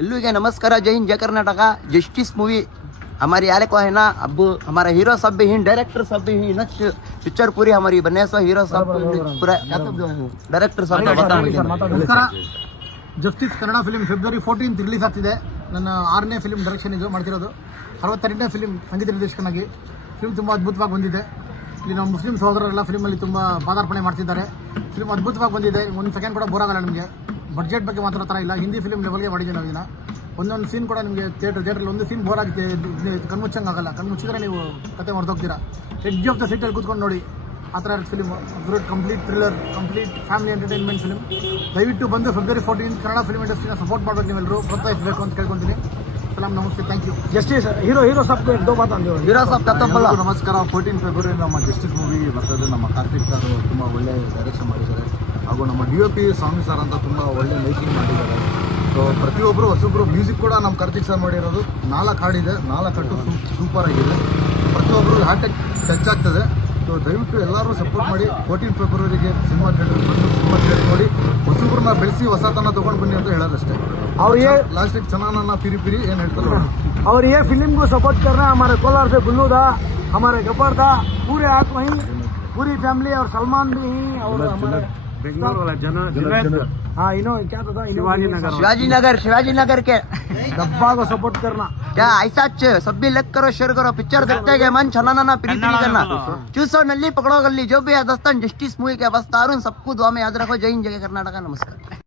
एल्लू नमस्कार, जय हिंद, जय कर्नाटक। जस्टिस मूवी हमारी यारे को है ना, अब हमारा हीरो सब भी ही, डायरेक्टर सब भी ही, नच पिक्चर पूरी हमारी बनने सो हीरो सब पूरा डायरेक्टर सब ನಮಸ್ಕಾರ. Justice Kannada film February 14 release ಆಗ್ತಿದೆ. ನನ್ನ 6ನೇ ಫಿಲ್ಮ್ ಡೈರೆಕ್ಷನ್ ಇದು ಮಾಡ್ತಿರೋದು. 62ನೇ ಫಿಲ್ಮ್ ಸಂಗೀತ ನಿರ್ದೇಶಕನಾಗಿ. ಫಿಲ್ಮ್ ತುಂಬ ಅದ್ಭುತವಾಗಿ ಬಂದಿದೆ. ಇಲ್ಲಿ ನಮ್ಮ ಮುಸ್ಲಿಂ ಸಹೋದರರೆಲ್ಲ ಫಿಲ್ಮಲ್ಲಿ ತುಂಬ ಪಾದಾರ್ಪಣೆ ಮಾಡ್ತಿದ್ದಾರೆ. ಫಿಲ್ಮ್ ಅದ್ಭುತವಾಗಿ ಬಂದಿದೆ. ಒಂದು ಸೆಕೆಂಡ್ ಕೂಡ ಬೋರ್ ಆಗಲ್ಲ ನಿಮಗೆ. ಬಡ್ಜೆಟ್ ಬಗ್ಗೆ ಮಾತಾಡ್ತಾರ ಇಲ್ಲ, ಹಿಂದಿ ಫಿಲ್ಮ್ ಲೆವೆಲ್ಗೆ ಮಾಡಿದ್ದೀವಿ ನಾವು ಇದನ್ನ. ಒಂದೊಂದು ಸೀನ್ ಕೂಡ ನಿಮಗೆ ಥಿಯೇಟ್ರಲ್ಲಿ ಒಂದು ಸೀನ್ ಬೋರ್ ಆಗುತ್ತೆ, ಕಣ್ಮುಚ್ಚಂಗೆ ಆಗಲ್ಲ. ಕಣ್ಮುಚ್ಚಿದ್ರೆ ನೀವು ಕತೆ ಹೊರದೋಗ್ತೀರಾ. ಎಡ್ಜ್ ಆಫ್ ದ ಸೀಟಲ್ಲಿ ಕೂತ್ಕೊಂಡು ನೋಡಿ, ಆ ಥರ film complete thriller, complete family entertainment film. ದಯವಿಟ್ಟು ಬಂದು ಫೆಬ್ರವರಿ 14 ಕನ್ನಡ ಫಿಲ್ಮ್ ಇಂಡಸ್ಟ್ರಿನ ಸಪೋರ್ಟ್ ಮಾಡಬೇಕು, ನೀವೆಲ್ಲರೂ ಪ್ರೋತ್ಸಾಹಿಸಬೇಕು ಅಂತ ಕೇಳ್ಕೊತೀನಿ. ಸಲಾಮ್, ನಮಸ್ತೆ, ಥ್ಯಾಂಕ್ ಯು. ಜಸ್ಟಿಸ್ ಹೀರೋ ಸಾಬ್ ದೋ ಬಾತ್ ಅಂದೇವು. हीरो सब कतंबल ನಮಸ್ಕಾರ. 14 ಫೆಬ್ರವರಿ ನಮ್ಮ ಜಸ್ಟಿಸ್ ಮೂವಿ ಬರ್ತದೆ. ನಮ್ಮ ಕಾರ್ತಿಕ್ ಸರ್ ತುಂಬ ಒಳ್ಳೆ ಡೈರೆಕ್ಷನ್ ಮಾಡಿದ್ದಾರೆ, ಹಾಗೂ ನಮ್ಮ DOP ಸ್ವಾಮಿ ಸರ್ ಅಂತ ತುಂಬ ಒಳ್ಳೆ ಮೇಕಿಂಗ್ ಮಾಡಿದ್ದಾರೆ. ಸೊ ಪ್ರತಿಯೊಬ್ಬರು ಹೊಸೊಬ್ಬರು ಮ್ಯೂಸಿಕ್ ಕೂಡ ನಮ್ಮ ಕಾರ್ತಿಕ್ ಸರ್ ಮಾಡಿರೋದು. 4 ಹಾಡಿದೆ, 4 ಕಟ್ಟು ಸೂಪರ್ ಆಗಿದೆ. ಪ್ರತಿಯೊಬ್ಬರು ಹಾರ್ಟಿಗೆ ಟಚ್ ಆಗ್ತದೆ. ಸೊ ದಯವಿಟ್ಟು ಎಲ್ಲರೂ ಸಪೋರ್ಟ್ ಮಾಡಿ. 14 ಫೆಬ್ರವರಿಗೆ ಸಿನಿಮಾ ಥಿಯೇಟರ್ ಬಂದು ಸಿನಿಮಾ ಥಿಯೇಟರ್ ನೋಡಿ, ಹೊಸೊಬ್ಬರನ್ನ ಬೆಳೆಸಿ ಹೊಸತನ ತೊಗೊಂಡು ಬನ್ನಿ ಅಂತ ಹೇಳೋದಷ್ಟೇ. और ये ಲಾಸ್ಟಿಗೆ ಚೆನ್ನಾನ ಪಿರಿ ಏನು ಹೇಳ್ತಾರೆ. और ये फिल्म को सपोर्ट करना हमारे कोलार से गुल्लू था, हमारे गब्बर था, पूरे आप वहीं, पूरी फैमिली, और सलमान भी ही, और हमारे बेंगलोर वाला हाँ इनो क्या था शिवाजी नगर के डब्बा को सपोर्ट करना. क्या ऐसा सब भी लाइक करो, शेयर करो. पिक्चर देखते गए मन छनाना प्रीति करना. चूसो नल्ली पकड़ो गल्ली, जो भी है दस्तन जस्टिस मूवी के बस तारुण सबको दुआ में याद रखो. जय हिंद, जय कर्नाटक. नमस्कार.